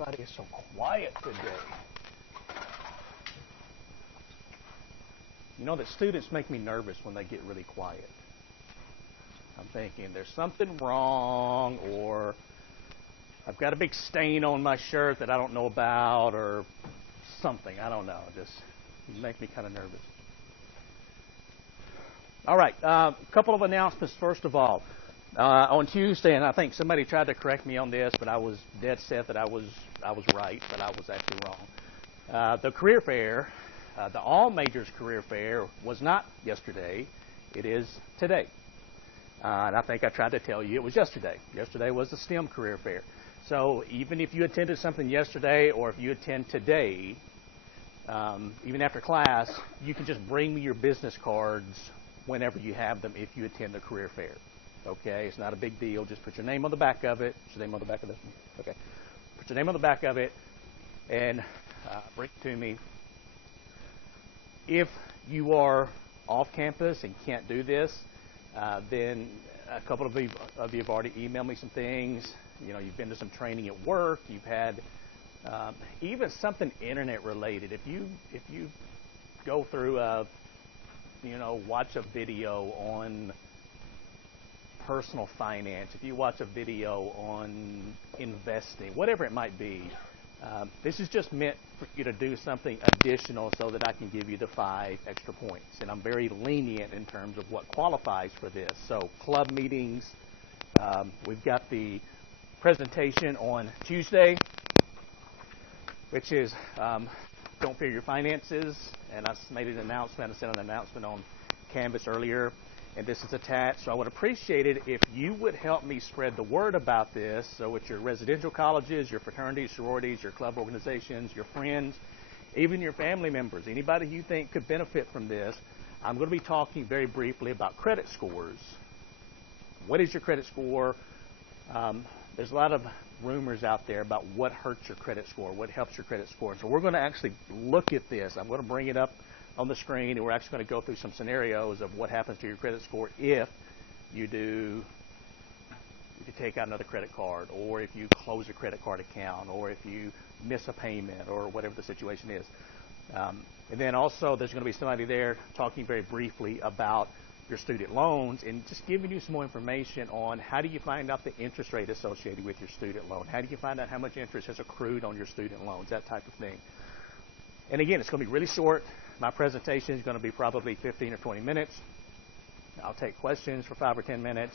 everybody is so quiet today? You know that students make me nervous when they get really quiet. I'm thinking there's something wrong, or I've got a big stain on my shirt that I don't know about, or something. I don't know. Just make me kind of nervous. All right, a couple of announcements. First of all, on Tuesday, and I think somebody tried to correct me on this, but I was dead set that I was right, but I was actually wrong. The career fair, the All Majors Career Fair, was not yesterday. It is today. And I think I tried to tell you it was yesterday. Yesterday was the STEM Career Fair. So even if you attended something yesterday, or if you attend today, even after class, you can just bring me your business cards whenever you have them if you attend the career fair. Okay, it's not a big deal. Just put your name on the back of it. Put your name on the back of this one. Okay. Put your name on the back of it and bring it to me. If you are off campus and can't do this, then a couple of you have already emailed me some things. You know, you've been to some training at work. You've had even something internet related. If you go through watch a video on personal finance, if you watch a video on investing, whatever it might be, this is just meant for you to do something additional so that I can give you the 5 extra points. And I'm very lenient in terms of what qualifies for this. So club meetings, we've got the presentation on Tuesday, which is Don't Fear Your Finances. And I made an announcement. I sent an announcement on Canvas earlier, and this is attached. So I would appreciate it if you would help me spread the word about this. So with your residential colleges, your fraternities, sororities, your club organizations, your friends, even your family members, anybody you think could benefit from this. I'm going to be talking very briefly about credit scores. What is your credit score? There's a lot of rumors out there about what hurts your credit score, what helps your credit score. So we're going to actually look at this. I'm going to bring it up on the screen, and we're actually going to go through some scenarios of what happens to your credit score if you take out another credit card, or if you close a credit card account, or if you miss a payment, or whatever the situation is. And then also there's going to be somebody there talking very briefly about your student loans and just giving you some more information on how do you find out the interest rate associated with your student loan. How do you find out how much interest has accrued on your student loans, that type of thing. And again, it's going to be really short. My presentation is going to be probably 15 or 20 minutes. I'll take questions for 5 or 10 minutes,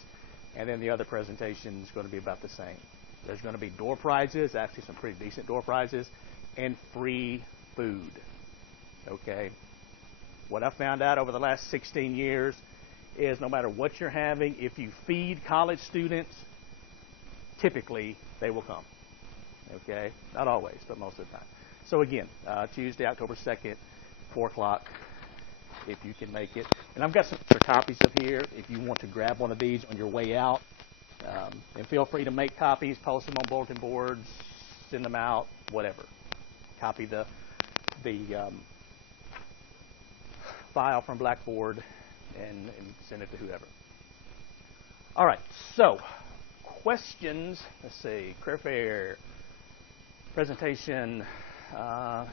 and then the other presentation is going to be about the same. There's going to be door prizes, actually some pretty decent door prizes, and free food. Okay? What I found out over the last 16 years is no matter what you're having, if you feed college students, typically they will come. Okay? Not always, but most of the time. So again, Tuesday, October 2nd, 4 o'clock, if you can make it. And I've got some extra copies of here if you want to grab one of these on your way out. And feel free to make copies, post them on bulletin boards, send them out, whatever. Copy the file from Blackboard and send it to whoever. All right, so questions. Let's see, career fair, presentation,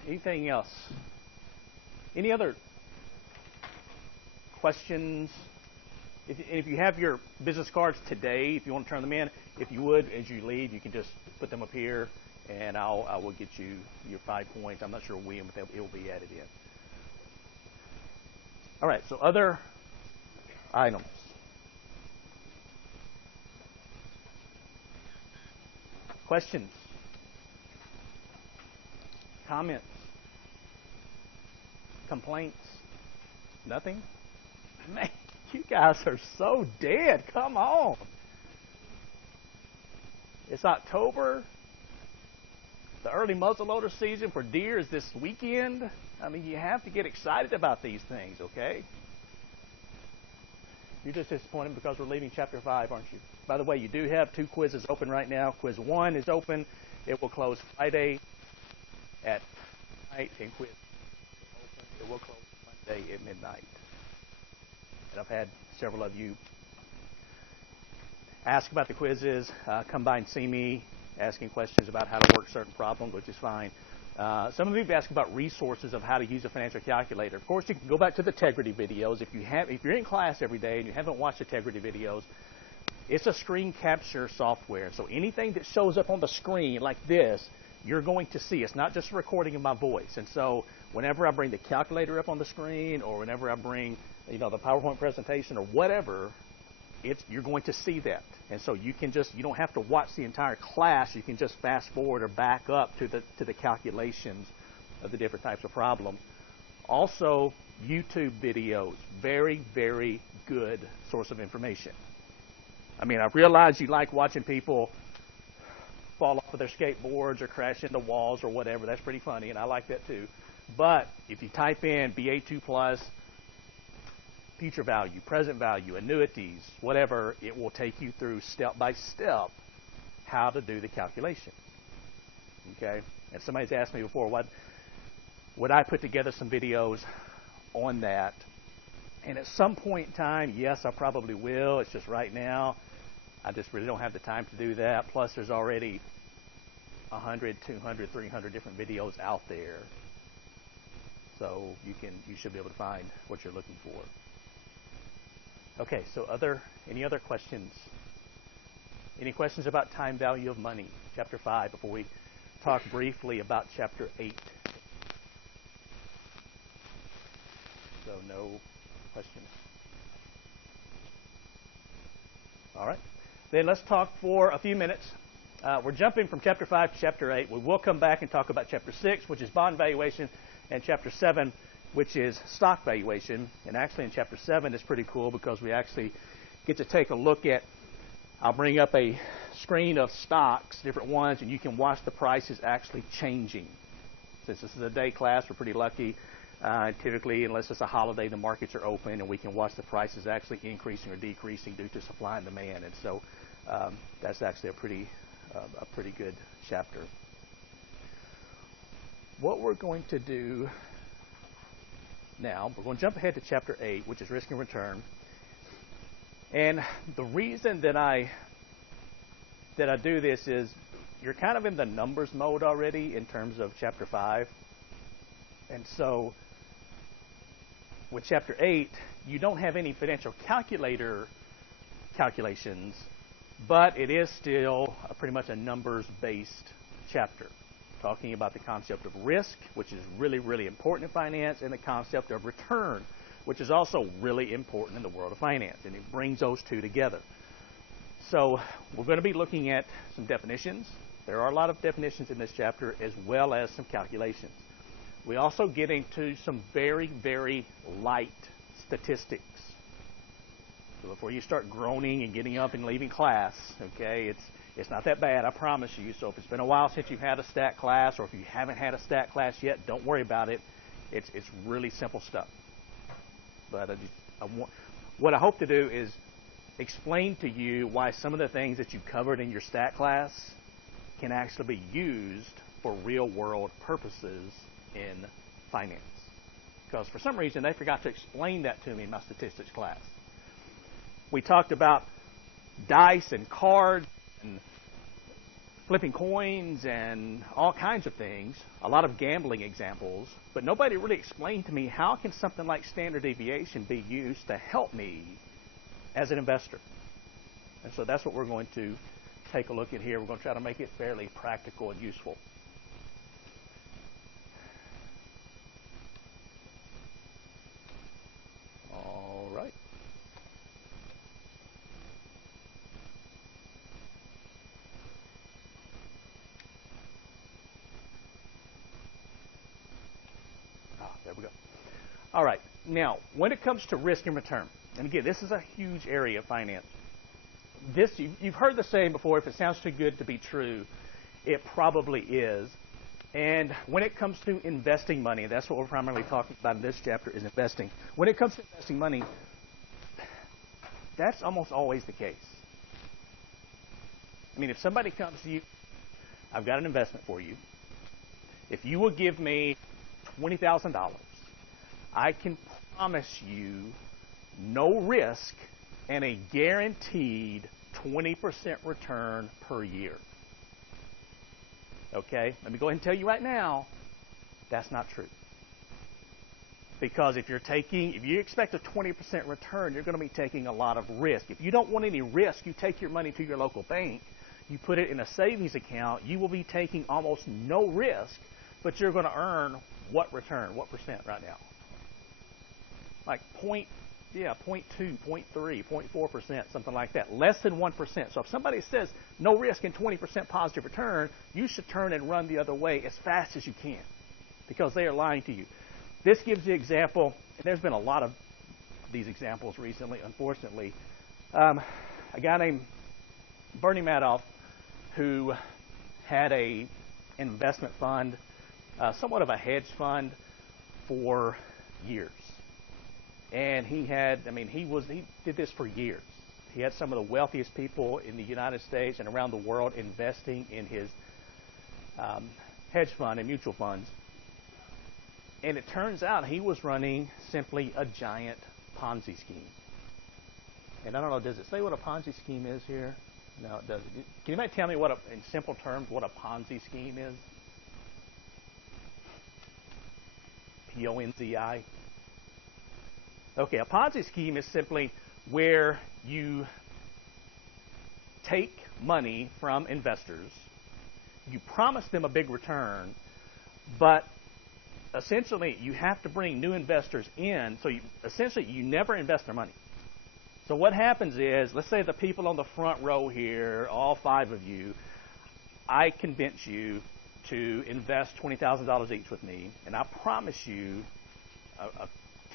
anything else? Any other questions? If you have your business cards today, if you want to turn them in, if you would, as you leave, you can just put them up here, and I will get you your 5 points. I'm not sure when, but it will be added in. All right, so other items. Questions? Comments? Complaints? Nothing? Man, you guys are so dead. Come on. It's October. The early muzzleloader season for deer is this weekend. I mean, you have to get excited about these things, okay? You're just disappointed because we're leaving chapter 5, aren't you? By the way, you do have 2 quizzes open right now. Quiz 1 is open. It will close Friday at night, and quiz 2 is open. It will close Monday at midnight. And I've had several of you ask about the quizzes. Come by and see me asking questions about how to work certain problems, which is fine. Some of you have asked about resources of how to use a financial calculator. Of course, you can go back to the Tegrity videos. If you're in class every day and you haven't watched the Tegrity videos, it's a screen capture software. So anything that shows up on the screen like this, you're going to see. It's not just a recording of my voice. And so whenever I bring the calculator up on the screen, or whenever I bring, the PowerPoint presentation or whatever, you're going to see that. And so you don't have to watch the entire class. You can just fast forward or back up to the calculations of the different types of problem. Also, YouTube videos, very, very good source of information. I mean, I realize you like watching people fall off of their skateboards or crash into walls or whatever. That's pretty funny, and I like that too. But if you type in BA2 Plus, future value, present value, annuities, whatever, it will take you through step by step how to do the calculation. Okay? And somebody's asked me before, would I put together some videos on that? And at some point in time, yes, I probably will. It's just right now, I just really don't have the time to do that. Plus, there's already 100, 200, 300 different videos out there. So you should be able to find what you're looking for. Okay, so any other questions? Any questions about time value of money, Chapter 5, before we talk briefly about Chapter 8? So no questions. All right. Then let's talk for a few minutes. We're jumping from Chapter 5 to Chapter 8. We will come back and talk about Chapter 6, which is bond valuation, and Chapter 7, which is stock valuation. And actually in Chapter 7, it's pretty cool because we actually get to take a look at, I'll bring up a screen of stocks, different ones, and you can watch the prices actually changing. Since this is a day class, we're pretty lucky. Typically, unless it's a holiday, the markets are open, and we can watch the prices actually increasing or decreasing due to supply and demand. And so that's actually a pretty good chapter. What we're going to do now, we're going to jump ahead to Chapter 8, which is risk and return. And the reason that I do this is you're kind of in the numbers mode already in terms of Chapter 5. And so with Chapter 8, you don't have any financial calculator calculations, but it is still pretty much a numbers-based chapter, talking about the concept of risk, which is really, really important in finance, and the concept of return, which is also really important in the world of finance, and it brings those two together. So we're going to be looking at some definitions. There are a lot of definitions in this chapter, as well as some calculations. We also get into some very, very light statistics. So before you start groaning and getting up and leaving class, okay, it's not that bad, I promise you. So if it's been a while since you've had a stat class, or if you haven't had a stat class yet, don't worry about it. It's really simple stuff. But what I hope to do is explain to you why some of the things that you covered in your stat class can actually be used for real-world purposes in finance. Because for some reason, they forgot to explain that to me in my statistics class. We talked about dice and cards and flipping coins and all kinds of things, a lot of gambling examples, but nobody really explained to me how can something like standard deviation be used to help me as an investor. And so that's what we're going to take a look at here. We're going to try to make it fairly practical and useful. All right. There we go. All right. Now, when it comes to risk and return, and again, this is a huge area of finance. You've heard the saying before, if it sounds too good to be true, it probably is. And when it comes to investing money, that's what we're primarily talking about in this chapter, is investing. When it comes to investing money, that's almost always the case. I mean, if somebody comes to you, I've got an investment for you. If you will give me $20,000, I can promise you no risk and a guaranteed 20% return per year. Okay? Let me go ahead and tell you right now, that's not true. Because if you expect a 20% return, you're going to be taking a lot of risk. If you don't want any risk, you take your money to your local bank, you put it in a savings account, you will be taking almost no risk, but you're going to earn what return? What percent right now? Like 0.2, 0.3, 0.4%, something like that. Less than 1%. So if somebody says no risk and 20% positive return, you should turn and run the other way as fast as you can because they are lying to you. This gives the example, and there's been a lot of these examples recently, unfortunately. A guy named Bernie Madoff who had an investment fund, somewhat of a hedge fund for years. And he did this for years. He had some of the wealthiest people in the United States and around the world investing in his hedge fund and mutual funds. And it turns out he was running simply a giant Ponzi scheme. And I don't know, does it say what a Ponzi scheme is here? No, it doesn't. Can anybody tell me in simple terms, what a Ponzi scheme is? P-O-N-Z-I. Okay, a Ponzi scheme is simply where you take money from investors, you promise them a big return, but essentially you have to bring new investors in, so you never invest their money. So what happens is, let's say the people on the front row here, all 5 of you, I convince you to invest $20,000 each with me, and I promise you a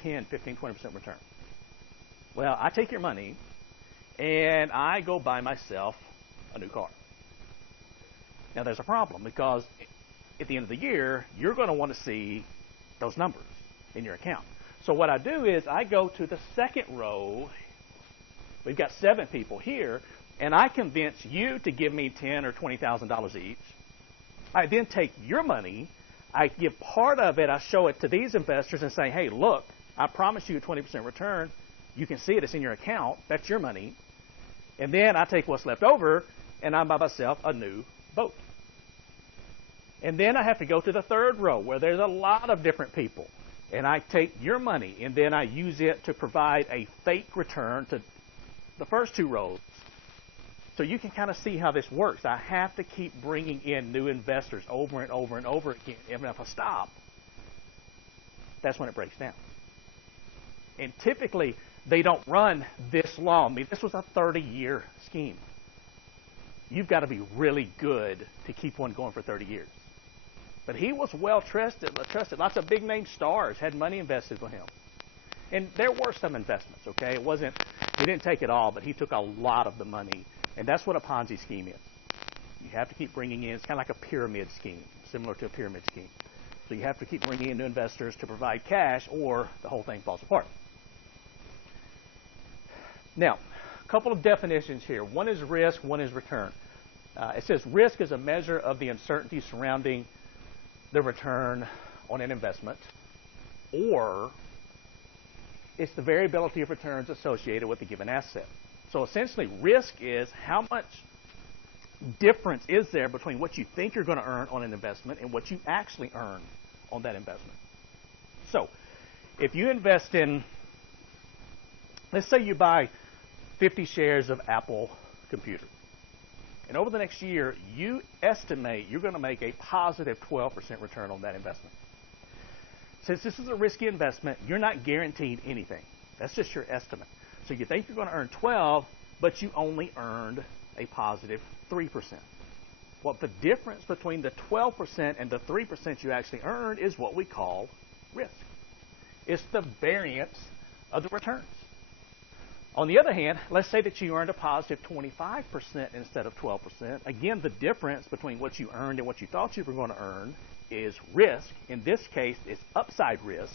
10, 15, 20% return. Well, I take your money, and I go buy myself a new car. Now, there's a problem, because at the end of the year, you're going to want to see those numbers in your account. So what I do is I go to the second row. We've got 7 people here, and I convince you to give me $10,000 or $20,000 each. I then take your money, I give part of it, I show it to these investors and say, hey, look, I promise you a 20% return. You can see it, it's in your account, that's your money. And then I take what's left over, and I buy myself a new boat. And then I have to go to the third row where there's a lot of different people. And I take your money, and then I use it to provide a fake return to the first 2 rows. So you can kind of see how this works. I have to keep bringing in new investors over and over and over again. Even if I stop, that's when it breaks down. And typically, they don't run this long. I mean, this was a 30-year scheme. You've got to be really good to keep one going for 30 years. But he was well trusted. Lots of big-name stars had money invested with him. And there were some investments, okay? He didn't take it all, but he took a lot of the money. And that's what a Ponzi scheme is. You have to keep bringing in, it's kind of like a pyramid scheme, similar to a pyramid scheme. So you have to keep bringing in new investors to provide cash, or the whole thing falls apart. Now, a couple of definitions here. One is risk, one is return. It says risk is a measure of the uncertainty surrounding the return on an investment, or it's the variability of returns associated with a given asset. So essentially, risk is how much difference is there between what you think you're going to earn on an investment and what you actually earn on that investment. So if you invest in, let's say you buy 50 shares of Apple Computer, and over the next year, you estimate you're going to make a positive 12% return on that investment. Since this is a risky investment, you're not guaranteed anything. That's just your estimate. So you think you're going to earn 12, but you only earned a positive 3%. Well, the difference between the 12% and the 3% you actually earned is what we call risk. It's the variance of the returns. On the other hand, let's say that you earned a positive 25% instead of 12%. Again, the difference between what you earned and what you thought you were going to earn is risk. In this case, it's upside risk,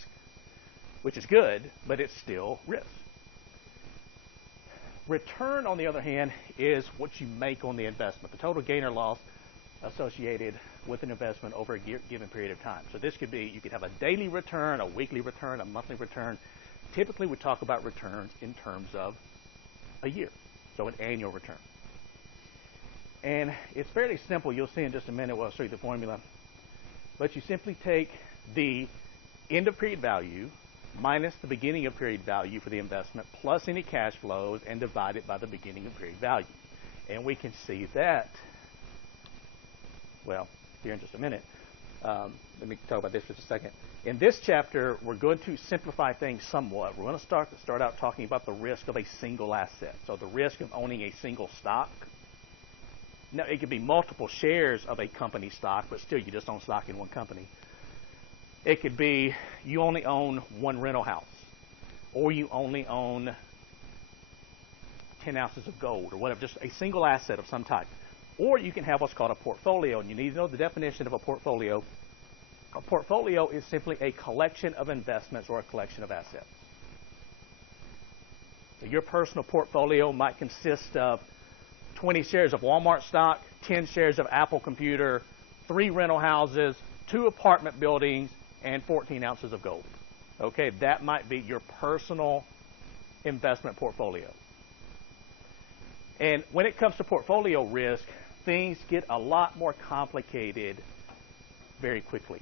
which is good, but it's still risk. Return, on the other hand, is what you make on the investment, the total gain or loss associated with an investment over a given period of time. So this could be, you could have a daily return, a weekly return, a monthly return. Typically, we talk about returns in terms of a year, so an annual return. And it's fairly simple. You'll see in just a minute when I'll show you the formula. But you simply take the end of period value minus the beginning of period value for the investment plus any cash flows and divide it by the beginning of period value. And we can see that, well, here in just a minute. Let me talk about this for just a second. In this chapter, we're going to simplify things somewhat. We're going to start out talking about the risk of a single asset. So the risk of owning a single stock. Now, it could be multiple shares of a company stock, but still you just own stock in one company. It could be you only own one rental house, or you only own 10 ounces of gold, or whatever, just a single asset of some type. Or you can have what's called a portfolio, and you need to know the definition of a portfolio. A portfolio is simply a collection of investments or a collection of assets. So your personal portfolio might consist of 20 shares of Walmart stock, 10 shares of Apple Computer, 3 rental houses, 2 apartment buildings, and 14 ounces of gold. Okay, that might be your personal investment portfolio. And when it comes to portfolio risk, things get a lot more complicated very quickly.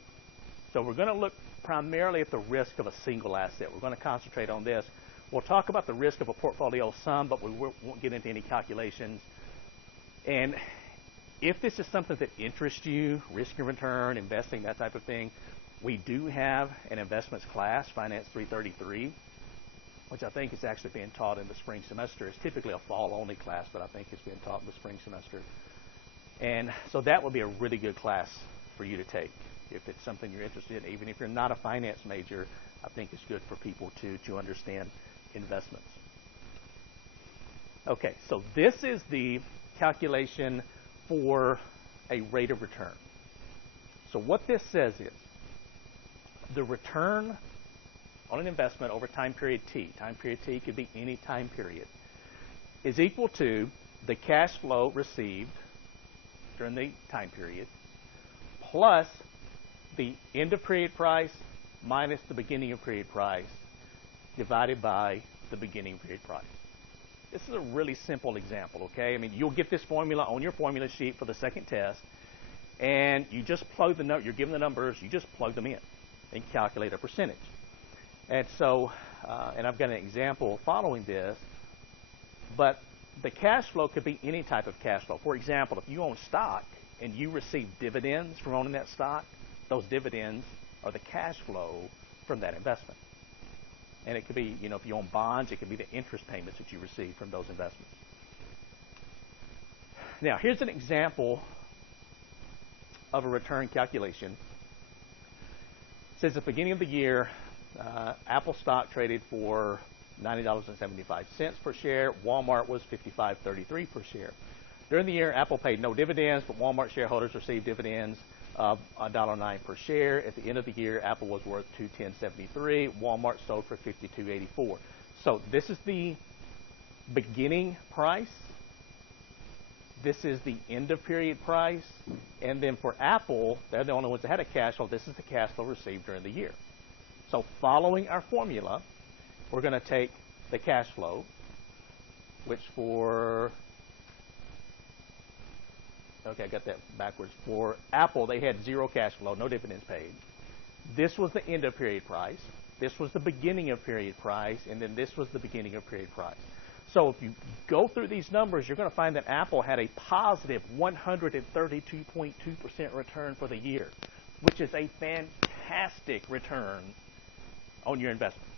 So we're going to look primarily at the risk of a single asset. We're going to concentrate on this. We'll talk about the risk of a portfolio some, but we won't get into any calculations. And if this is something that interests you, risk and return, investing, that type of thing, we do have an investments class, Finance 333, which I think is actually being taught in the spring semester. It's typically a fall-only class, but I think it's being taught in the spring semester. And so that would be a really good class for you to take if it's something you're interested in. Even if you're not a finance major, I think it's good for people to understand investments. Okay, so this is the calculation for a rate of return. So what this says is the return on an investment over time period T could be any time period, is equal to the cash flow received during the time period plus the end of period price minus the beginning of period price divided by the beginning of period price. This is a really simple example, okay? I mean, you'll get this formula on your formula sheet for the second test, and you just plug the number, you're given the numbers, you just plug them in and calculate a percentage. And so, and I've got an example following this, but the cash flow could be any type of cash flow. For example, if you own stock and you receive dividends from owning that stock, those dividends are the cash flow from that investment. And it could be, you know, if you own bonds, it could be the interest payments that you receive from those investments. Now, here's an example of a return calculation. It says at the beginning of the year, Apple stock traded for $90.75 per share. Walmart was $55.33 per share. During the year, Apple paid no dividends, but Walmart shareholders received dividends of $1.09 per share. At the end of the year, Apple was worth $210.73. Walmart sold for $52.84. So this is the beginning price. This is the end of period price. And then for Apple, they're the only ones that had a cash flow. This is the cash flow received during the year. So following our formula, we're going to take the cash flow, which for, okay, I got that backwards. For Apple, they had zero cash flow, no dividends paid. This was the end of period price. This was the beginning of period price. And then this was the beginning of period price. So if you go through these numbers, you're going to find that Apple had a positive 132.2% return for the year, which is a fantastic return on your investment.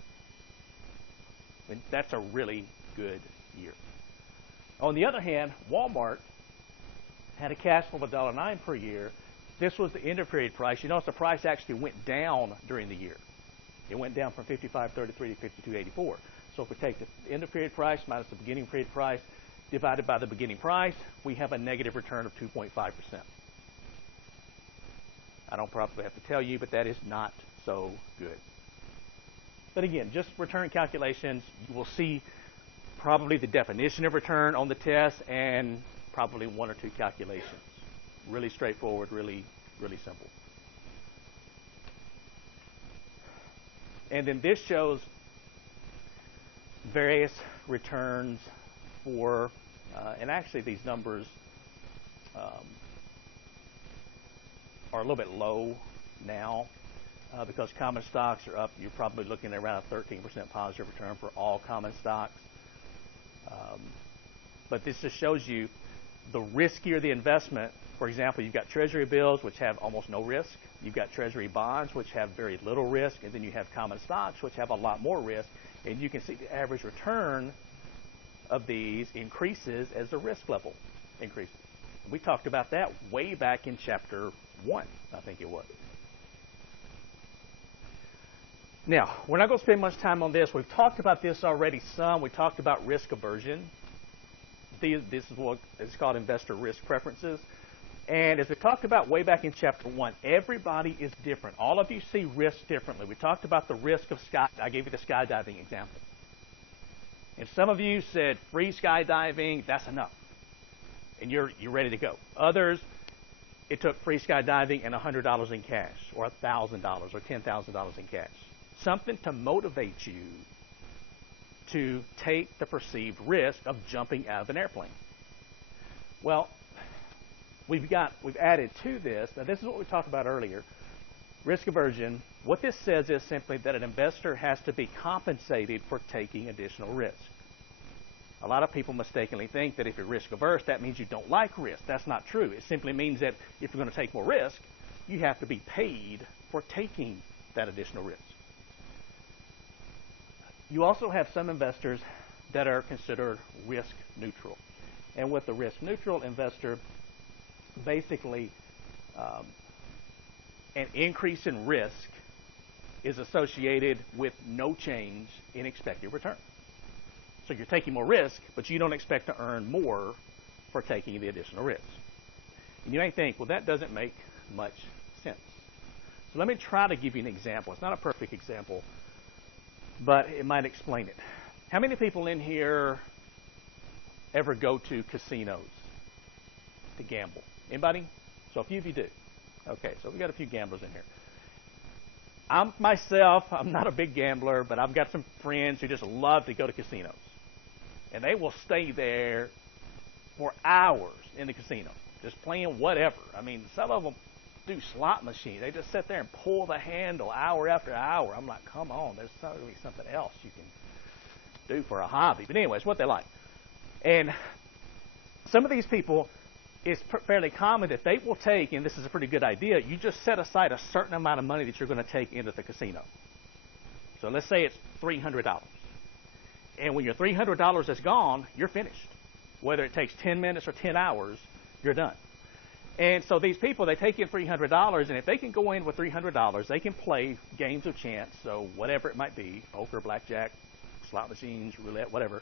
And that's a really good year. On the other hand, Walmart had a cash flow of $1.09 per year. This was the end of period price. You notice the price actually went down during the year. It went down from $55.33 to $52.84. So if we take the end of period price minus the beginning period price divided by the beginning price, we have a negative return of 2.5%. I don't probably have to tell you, but that is not so good. But again, just return calculations, you will see probably the definition of return on the test and probably one or two calculations. Really straightforward, really, really simple. And then this shows various returns for, and actually these numbers um, are a little bit low now because common stocks are up. You're probably looking at around a 13% positive return for all common stocks. But this just shows you the riskier the investment. For example, you've got Treasury bills, which have almost no risk. You've got Treasury bonds, which have very little risk. And then you have common stocks, which have a lot more risk. And you can see the average return of these increases as the risk level increases. We talked about that way back in chapter 1, I think it was. Now, we're not going to spend much time on this. We've talked about this already some. We talked about risk aversion. This is what is called investor risk preferences. And as we talked about way back in chapter 1, everybody is different. All of you see risk differently. We talked about the risk of I gave you the skydiving example. And some of you said free skydiving, that's enough. And you're ready to go. Others, it took free skydiving and $100 in cash, or $1,000, or $10,000 in cash. Something to motivate you to take the perceived risk of jumping out of an airplane. Well, we've added to this. Now, this is what we talked about earlier. Risk aversion. What this says is simply that an investor has to be compensated for taking additional risk. A lot of people mistakenly think that if you're risk averse, that means you don't like risk. That's not true. It simply means that if you're going to take more risk, you have to be paid for taking that additional risk. You also have some investors that are considered risk neutral. And with the risk neutral investor, basically an increase in risk is associated with no change in expected return. So you're taking more risk, but you don't expect to earn more for taking the additional risk. And you may think, well, that doesn't make much sense. So let me try to give you an example. It's not a perfect example, but it might explain it. How many people in here ever go to casinos to gamble? Anybody? So a few of you do. Okay, so we got a few gamblers in here. I'm not a big gambler, but I've got some friends who just love to go to casinos. And they will stay there for hours in the casino, just playing whatever. I mean, some of them do slot machines. They just sit there and pull the handle hour after hour. I'm like, come on, there's probably something else you can do for a hobby. But anyway, it's what they like. And some of these people, it's fairly common that they will take, and this is a pretty good idea, you just set aside a certain amount of money that you're going to take into the casino. So let's say it's $300. And when your $300 is gone, you're finished. Whether it takes 10 minutes or 10 hours, you're done. And so these people, they take in $300, and if they can go in with $300, they can play games of chance, so whatever it might be, poker, blackjack, slot machines, roulette, whatever,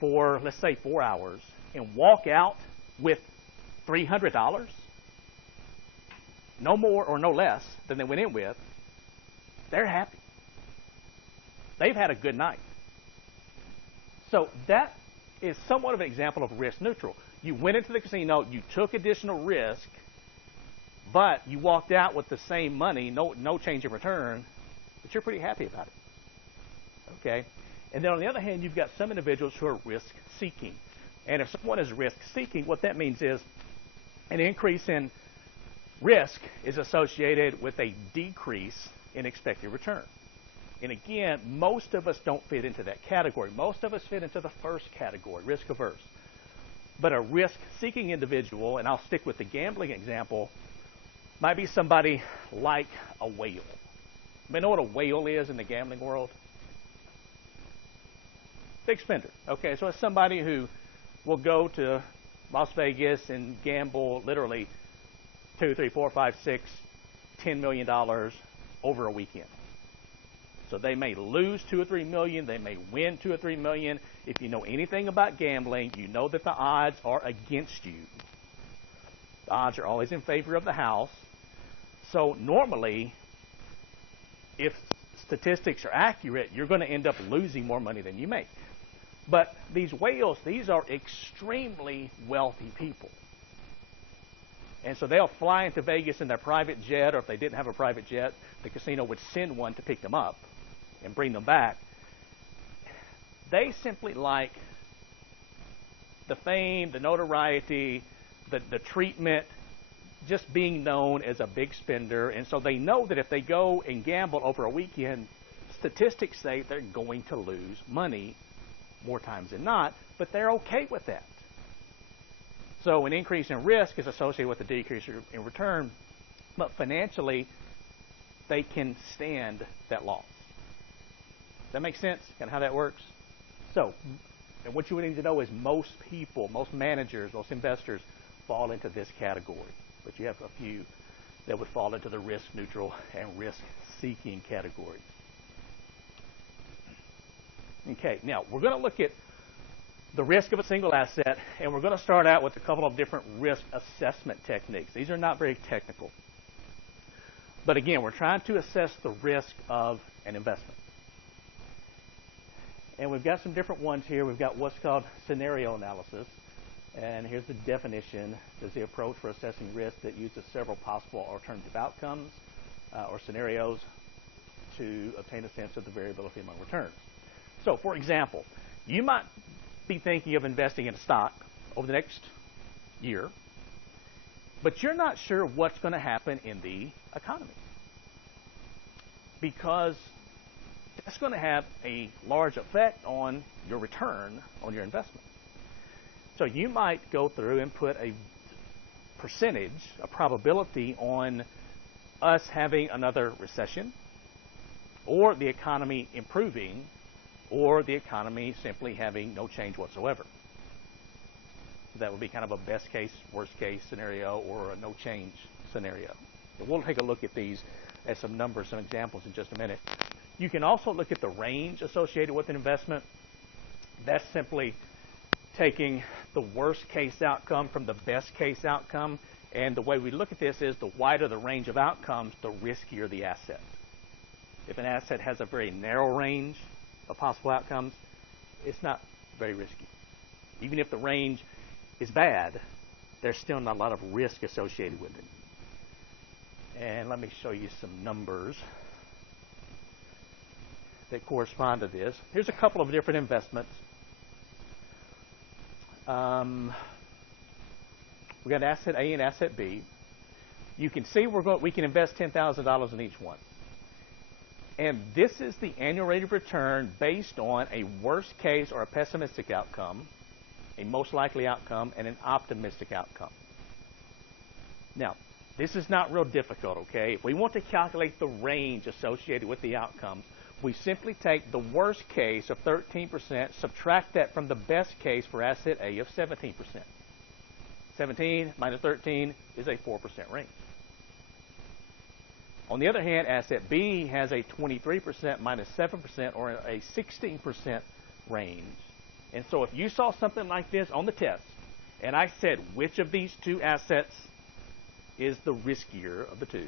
for, let's say, 4 hours, and walk out with $300, no more or no less than they went in with, they're happy. They've had a good night. So that is somewhat of an example of risk neutral. You went into the casino, you took additional risk, but you walked out with the same money, no change in return, but you're pretty happy about it. Okay? And then on the other hand, you've got some individuals who are risk-seeking. And if someone is risk-seeking, what that means is an increase in risk is associated with a decrease in expected return. And again, most of us don't fit into that category. Most of us fit into the first category, risk-averse. But a risk-seeking individual, and I'll stick with the gambling example, might be somebody like a whale. You know what a whale is in the gambling world? Big spender. Okay, so it's somebody who will go to Las Vegas and gamble literally $2, $3, $4, $5, $6, $10 million over a weekend. So they may lose $2 or $3 million. They may win $2 or $3 million. If you know anything about gambling, you know that the odds are against you. The odds are always in favor of the house. So normally, if statistics are accurate, you're going to end up losing more money than you make. But these whales, these are extremely wealthy people. And so they'll fly into Vegas in their private jet, or if they didn't have a private jet, the casino would send one to pick them up and bring them back. They simply like the fame, the notoriety, the treatment, just being known as a big spender. And so they know that if they go and gamble over a weekend, statistics say they're going to lose money more times than not, but they're okay with that. So an increase in risk is associated with a decrease in return, but financially, they can stand that loss. Does that make sense? Kind of how that works? So, and what you would need to know is most people, most managers, most investors fall into this category. But you have a few that would fall into the risk neutral and risk seeking categories. Okay, now we're going to look at the risk of a single asset, and we're going to start out with a couple of different risk assessment techniques. These are not very technical. But again, we're trying to assess the risk of an investment. And we've got some different ones here. We've got what's called scenario analysis. And here's the definition. Is the approach for assessing risk that uses several possible alternative outcomes or scenarios to obtain a sense of the variability among returns. So, for example, you might be thinking of investing in a stock over the next year, but you're not sure what's going to happen in the economy, because that's going to have a large effect on your return on your investment. So you might go through and put a percentage, a probability on us having another recession, or the economy improving, or the economy simply having no change whatsoever. That would be kind of a best case, worst case scenario, or a no change scenario. And we'll take a look at these as some numbers, some examples in just a minute. You can also look at the range associated with an investment. That's simply taking the worst case outcome from the best case outcome. And the way we look at this is the wider the range of outcomes, the riskier the asset. If an asset has a very narrow range of possible outcomes, it's not very risky. Even if the range is bad, there's still not a lot of risk associated with it. And let me show you some numbers that correspond to this. Here's a couple of different investments. We got asset A and asset B. You can see we can invest $10,000 in each one. And this is the annual rate of return based on a worst case or a pessimistic outcome, a most likely outcome, and an optimistic outcome. Now, this is not real difficult, okay? If we want to calculate the range associated with the outcomes, we simply take the worst case of 13%, subtract that from the best case for asset A of 17%. 17 minus 13 is a 4% range. On the other hand, asset B has a 23% minus 7%, or a 16% range. And so if you saw something like this on the test, and I said which of these two assets is the riskier of the two,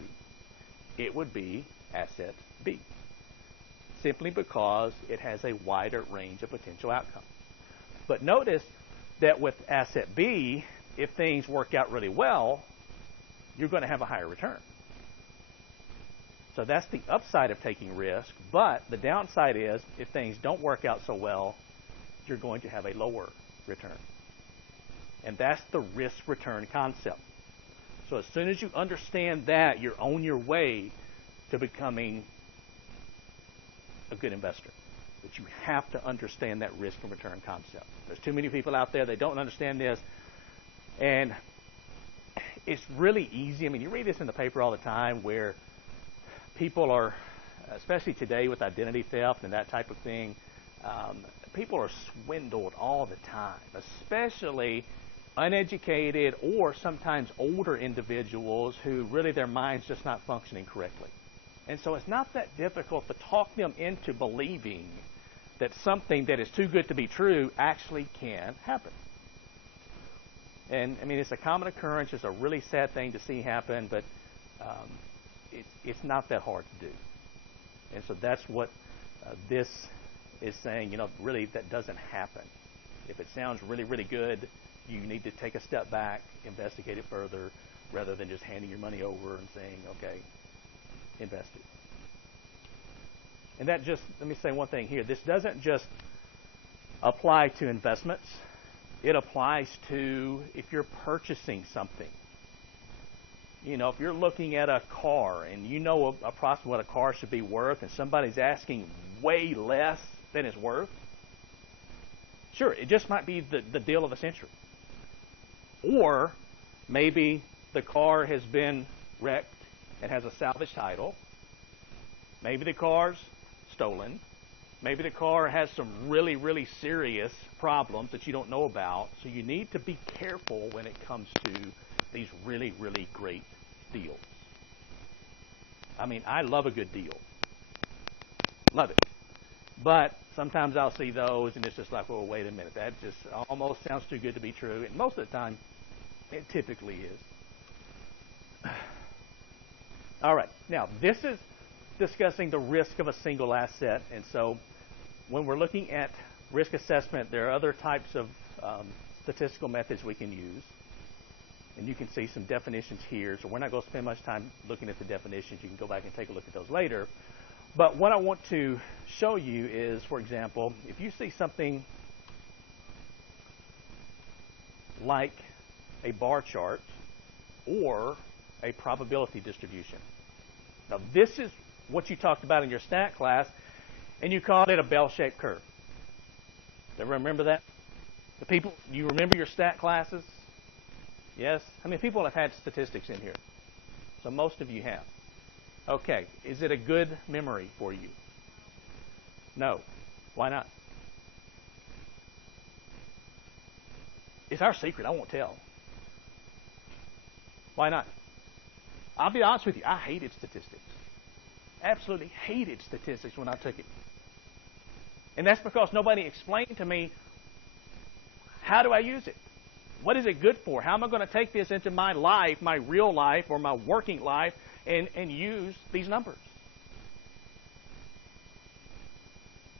it would be asset B, simply because it has a wider range of potential outcomes. But notice that with asset B, if things work out really well, you're going to have a higher return. So that's the upside of taking risk, but the downside is if things don't work out so well, you're going to have a lower return. And that's the risk-return concept. So as soon as you understand that, you're on your way to becoming a good investor. But you have to understand that risk and return concept. There's too many people out there that don't understand this, and it's really easy. I mean, you read this in the paper all the time where people are, especially today with identity theft and that type of thing, people are swindled all the time, especially uneducated or sometimes older individuals who really their mind's just not functioning correctly. And so it's not that difficult to talk them into believing that something that is too good to be true actually can happen. And I mean, it's a common occurrence. It's a really sad thing to see happen, but it's not that hard to do. And so that's what this is saying. You know, really that doesn't happen. If it sounds really, really good, you need to take a step back, investigate it further, rather than just handing your money over and saying, okay, invest it. And that just, let me say one thing here. This doesn't just apply to investments. It applies to if you're purchasing something. You know, if you're looking at a car and you know approximately what a car should be worth and somebody's asking way less than it's worth, sure, it just might be the deal of the century. Or maybe the car has been wrecked and has a salvage title. Maybe the car's stolen. Maybe the car has some really, really serious problems that you don't know about. So you need to be careful when it comes to these really, really great deals. I mean, I love a good deal. Love it. But sometimes I'll see those and it's just like, well, wait a minute. That just almost sounds too good to be true. And most of the time, it typically is. All right. Now, this is discussing the risk of a single asset. And so when we're looking at risk assessment, there are other types of statistical methods we can use. And you can see some definitions here. So we're not going to spend much time looking at the definitions. You can go back and take a look at those later. But what I want to show you is, for example, if you see something like a bar chart or a probability distribution. Now, this is what you talked about in your stat class, and you called it a bell-shaped curve. Everyone remember that? The people, you remember your stat classes? Yes? How many people have had statistics in here? So most of you have. Okay. Is it a good memory for you? No. Why not? It's our secret. I won't tell. Why not? I'll be honest with you. I hated statistics. Absolutely hated statistics when I took it. And that's because nobody explained to me, how do I use it? What is it good for? How am I going to take this into my life, my real life, or my working life, and use these numbers?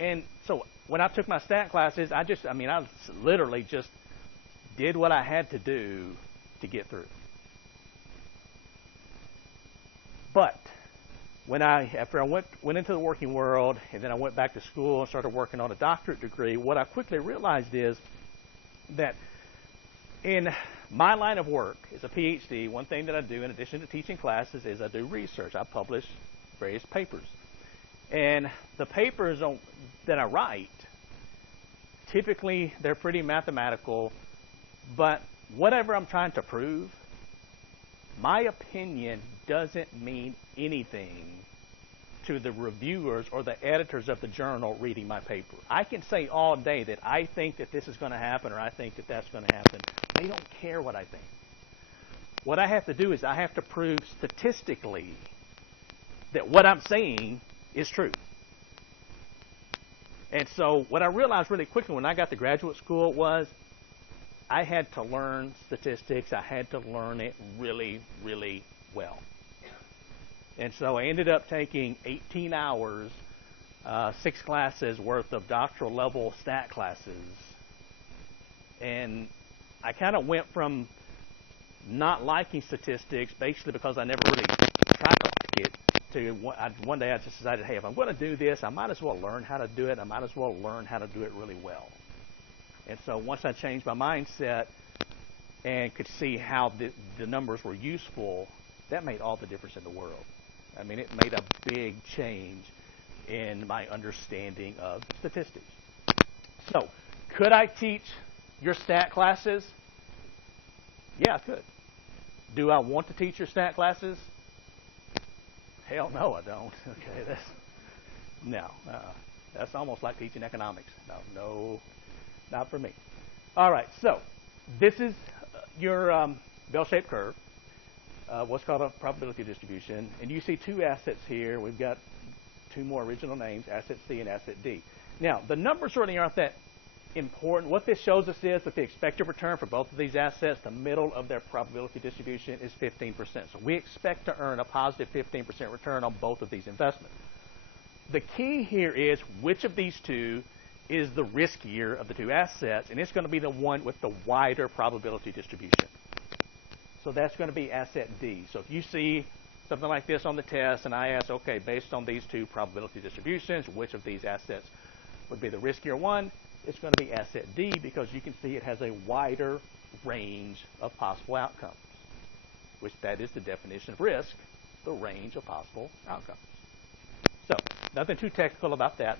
And so when I took my stat classes, I literally just did what I had to do to get through. But after I went into the working world, and then I went back to school and started working on a doctorate degree, what I quickly realized is that in my line of work as a PhD, one thing that I do in addition to teaching classes is I do research. I publish various papers. And the papers that I write, typically they're pretty mathematical, but whatever I'm trying to prove, my opinion doesn't mean anything to the reviewers or the editors of the journal reading my paper. I can say all day that I think that this is going to happen or I think that that's going to happen. They don't care what I think. What I have to do is I have to prove statistically that what I'm saying is true. And so what I realized really quickly when I got to graduate school was I had to learn statistics. I had to learn it really, really well. And so I ended up taking 18 hours, 6 classes worth of doctoral level stat classes. And I kind of went from not liking statistics, basically because I never really tried to like it, to one day I just decided, hey, if I'm going to do this, I might as well learn how to do it. I might as well learn how to do it really well. And so once I changed my mindset and could see how the numbers were useful, that made all the difference in the world. I mean, it made a big change in my understanding of statistics. So, could I teach your stat classes? Yeah, I could. Do I want to teach your stat classes? Hell no, I don't. Okay, that's almost like teaching economics. No, not for me. All right, so this is your bell-shaped curve. What's called a probability distribution. And you see 2 assets here. We've got 2 more original names, asset C and asset D. Now, the numbers really aren't that important. What this shows us is that the expected return for both of these assets, the middle of their probability distribution, is 15%. So we expect to earn a positive 15% return on both of these investments. The key here is which of these 2 is the riskier of the 2 assets, and it's going to be the one with the wider probability distribution. So that's going to be asset D. So if you see something like this on the test and I ask, okay, based on these 2 probability distributions, which of these assets would be the riskier one? it's going to be asset D because you can see it has a wider range of possible outcomes, which that is the definition of risk, the range of possible outcomes. So, nothing too technical about that.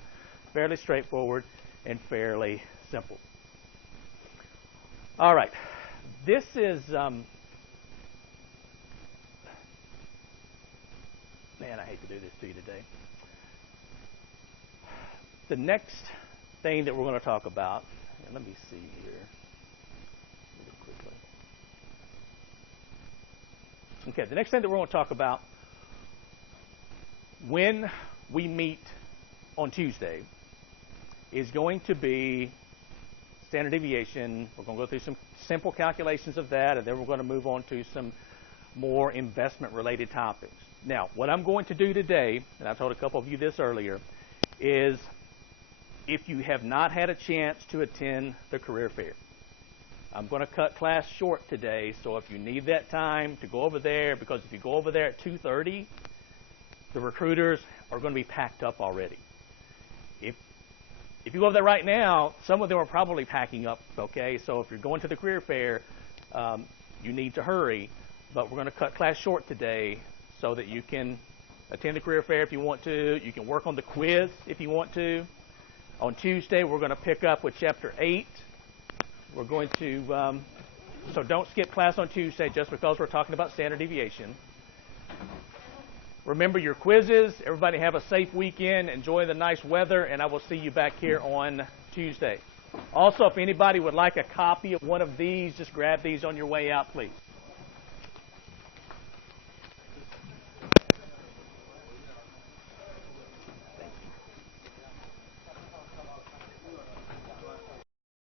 Fairly straightforward and fairly simple. All right. This is, man, I hate to do this to you today. The next thing that we're going to talk about, and let me see here really quickly. Okay, the next thing that we're going to talk about when we meet on Tuesday is going to be standard deviation. We're going to go through some simple calculations of that, and then we're going to move on to some more investment-related topics. Now, what I'm going to do today, and I told a couple of you this earlier, is if you have not had a chance to attend the career fair, I'm going to cut class short today, so if you need that time to go over there, because if you go over there at 2:30, the recruiters are going to be packed up already. If you go over there right now, some of them are probably packing up, okay? So if you're going to the career fair, you need to hurry, but we're going to cut class short today so that you can attend the career fair if you want to. You can work on the quiz if you want to. On Tuesday, we're going to pick up with Chapter 8. We're going to, so don't skip class on Tuesday just because we're talking about standard deviation. Remember your quizzes. Everybody have a safe weekend. Enjoy the nice weather, and I will see you back here on Tuesday. Also, if anybody would like a copy of one of these, just grab these on your way out, please.